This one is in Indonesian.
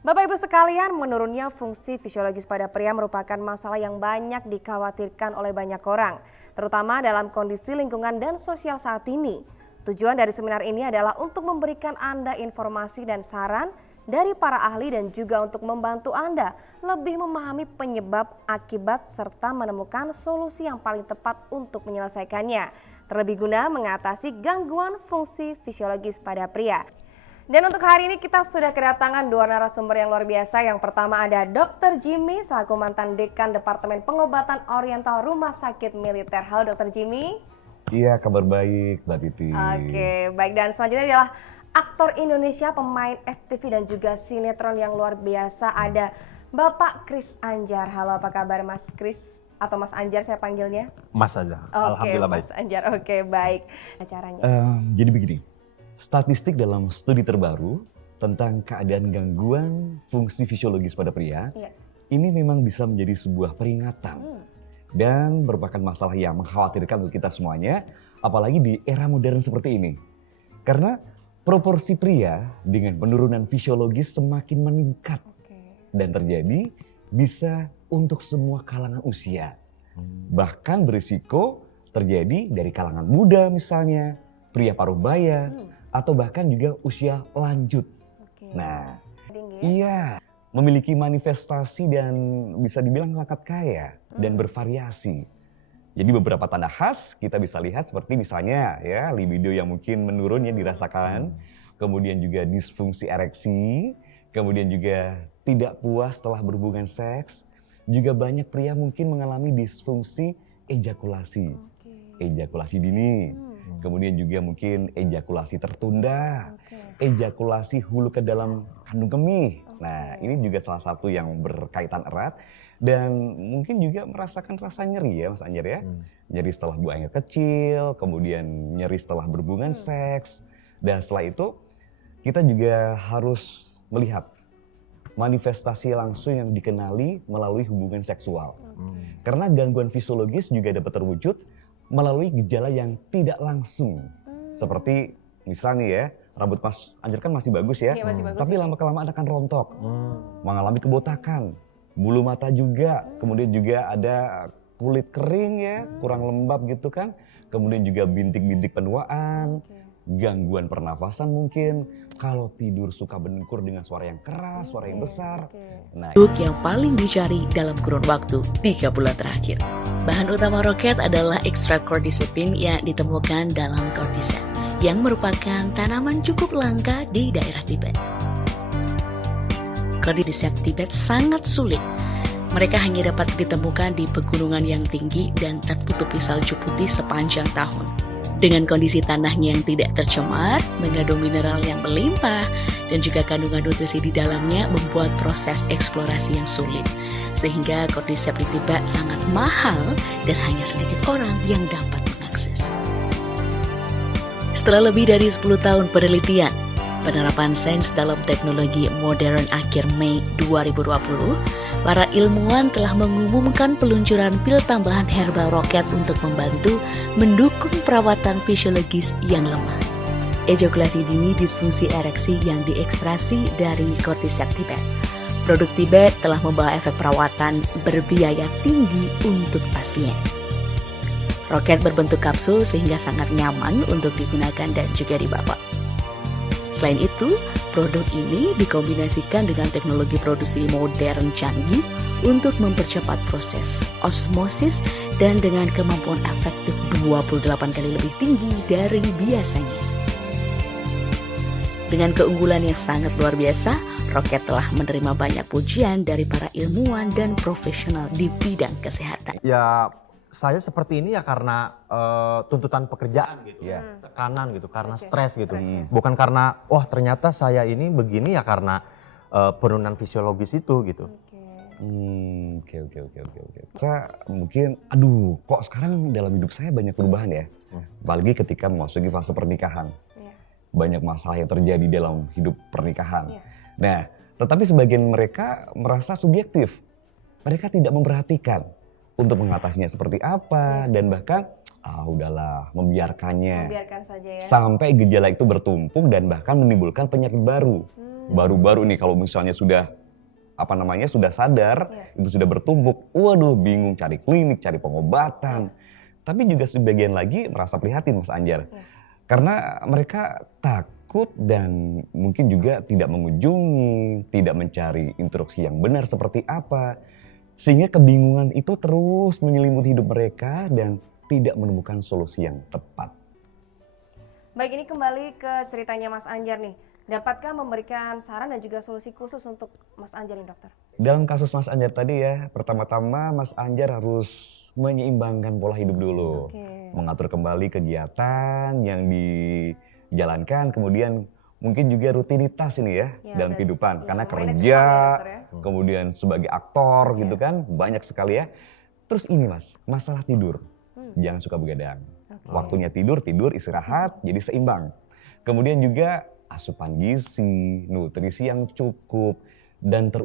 Bapak Ibu sekalian, menurunnya fungsi fisiologis pada pria merupakan masalah yang banyak dikhawatirkan oleh banyak orang, terutama dalam kondisi lingkungan dan sosial saat ini. Tujuan dari seminar ini adalah untuk memberikan Anda informasi dan saran dari para ahli dan juga untuk membantu Anda lebih memahami penyebab, akibat, serta menemukan solusi yang paling tepat untuk menyelesaikannya. Terlebih guna mengatasi gangguan fungsi fisiologis pada pria. Dan untuk hari ini kita sudah kedatangan dua narasumber yang luar biasa. Yang pertama ada Dr. Jimmy selaku mantan Dekan Departemen Pengobatan Oriental Rumah Sakit Militer. Halo Dr. Jimmy. Iya, kabar baik Mbak Titi. Oke, baik, dan selanjutnya adalah aktor Indonesia, pemain FTV dan juga sinetron yang luar biasa. Ada Bapak Kris Anjar. Halo, apa kabar Mas Kris? Atau Mas Anjar saya panggilnya? Mas aja, alhamdulillah baik. Mas Anjar, oke, baik. Acaranya. Jadi begini, statistik dalam studi terbaru tentang keadaan gangguan fungsi fisiologis pada pria, ini memang bisa menjadi sebuah peringatan dan merupakan masalah yang mengkhawatirkan untuk kita semuanya, apalagi di era modern seperti ini. Karena proporsi pria dengan penurunan fisiologis semakin meningkat dan terjadi bisa untuk semua kalangan usia. Bahkan berisiko terjadi dari kalangan muda misalnya, pria paruh baya, atau bahkan juga usia lanjut. Nah, iya, memiliki manifestasi dan bisa dibilang sangat kaya dan bervariasi. Jadi beberapa tanda khas kita bisa lihat seperti misalnya ya libido yang mungkin menurun ya dirasakan, kemudian juga disfungsi ereksi, kemudian juga tidak puas setelah berhubungan seks, juga banyak pria mungkin mengalami disfungsi ejakulasi, ejakulasi dini. Kemudian juga mungkin ejakulasi tertunda, ejakulasi hulu ke dalam kandung kemih. Nah, ini juga salah satu yang berkaitan erat dan mungkin juga merasakan rasa nyeri ya Mas Anjar ya. Nyeri setelah buang air kecil, kemudian nyeri setelah berhubungan seks. Dan setelah itu kita juga harus melihat manifestasi langsung yang dikenali melalui hubungan seksual. Karena gangguan fisiologis juga dapat terwujud melalui gejala yang tidak langsung. Seperti misalnya ya, rambut Mas Anjar kan masih bagus ya, tapi lama-kelamaan akan rontok, mengalami kebotakan, bulu mata juga, kemudian juga ada kulit kering ya, kurang lembab gitu kan, kemudian juga bintik-bintik penuaan, gangguan pernafasan mungkin, kalau tidur suka bendengkur dengan suara yang keras, suara yang besar. Nah, yang paling dicari dalam kurun waktu 3 bulan terakhir. Bahan utama roket adalah ekstrak cordycepin yang ditemukan dalam cordyceps, yang merupakan tanaman cukup langka di daerah Tibet. Cordyceps Tibet sangat sulit. Mereka hanya dapat ditemukan di pegunungan yang tinggi dan tertutupi salju putih sepanjang tahun. Dengan kondisi tanahnya yang tidak tercemar, mengandung mineral yang berlimpah, dan juga kandungan nutrisi di dalamnya membuat proses eksplorasi yang sulit. Sehingga cordyceps di Tibet sangat mahal dan hanya sedikit orang yang dapat mengakses. Setelah lebih dari 10 tahun penelitian, penerapan sains dalam teknologi modern akhir Mei 2020, para ilmuwan telah mengumumkan peluncuran pil tambahan herbal roket untuk membantu mendukung perawatan fisiologis yang lemah. Ejakulasi dini disfungsi ereksi yang diekstrasi dari cordyceps Tibet. Produk Tibet telah membawa efek perawatan berbiaya tinggi untuk pasien. Roket berbentuk kapsul sehingga sangat nyaman untuk digunakan dan juga dibawa. Selain itu, produk ini dikombinasikan dengan teknologi produksi modern canggih untuk mempercepat proses osmosis dan dengan kemampuan efektif 28 kali lebih tinggi dari biasanya. Dengan keunggulan yang sangat luar biasa, roket telah menerima banyak pujian dari para ilmuwan dan profesional di bidang kesehatan. Ya, saya seperti ini ya karena tuntutan pekerjaan gitu, tekanan gitu, karena stres gitu. Bukan karena, wah ternyata saya ini begini ya karena penurunan fisiologis itu gitu. Oke. Saya mungkin, kok sekarang dalam hidup saya banyak perubahan ya. Apalagi ketika memasuki fase pernikahan. Banyak masalah yang terjadi dalam hidup pernikahan. Nah, tetapi sebagian mereka merasa subjektif. Mereka tidak memperhatikan untuk mengatasinya seperti apa dan bahkan udahlah membiarkannya. Membiarkan saja ya. Sampai gejala itu bertumpuk dan bahkan menimbulkan penyakit baru. Baru-baru nih kalau misalnya sudah sudah sadar, itu sudah bertumbuk, waduh bingung cari klinik, cari pengobatan. Tapi juga sebagian lagi merasa prihatin Mas Anjar. Karena mereka takut dan mungkin juga tidak mengunjungi, tidak mencari instruksi yang benar seperti apa. Sehingga kebingungan itu terus menyelimuti hidup mereka dan tidak menemukan solusi yang tepat. Baik, ini kembali ke ceritanya Mas Anjar nih. Dapatkah memberikan saran dan juga solusi khusus untuk Mas Anjar nih dokter? Dalam kasus Mas Anjar tadi ya, pertama-tama Mas Anjar harus menyeimbangkan pola hidup dulu. Mengatur kembali kegiatan yang dijalankan, kemudian mungkin juga rutinitas ini ya dalam kehidupan. Karena kerja, kemudian sebagai aktor gitu kan, banyak sekali ya. Terus ini Mas, masalah tidur. Jangan suka begadang. Waktunya tidur, istirahat, jadi seimbang. Kemudian juga asupan gizi, nutrisi yang cukup, dan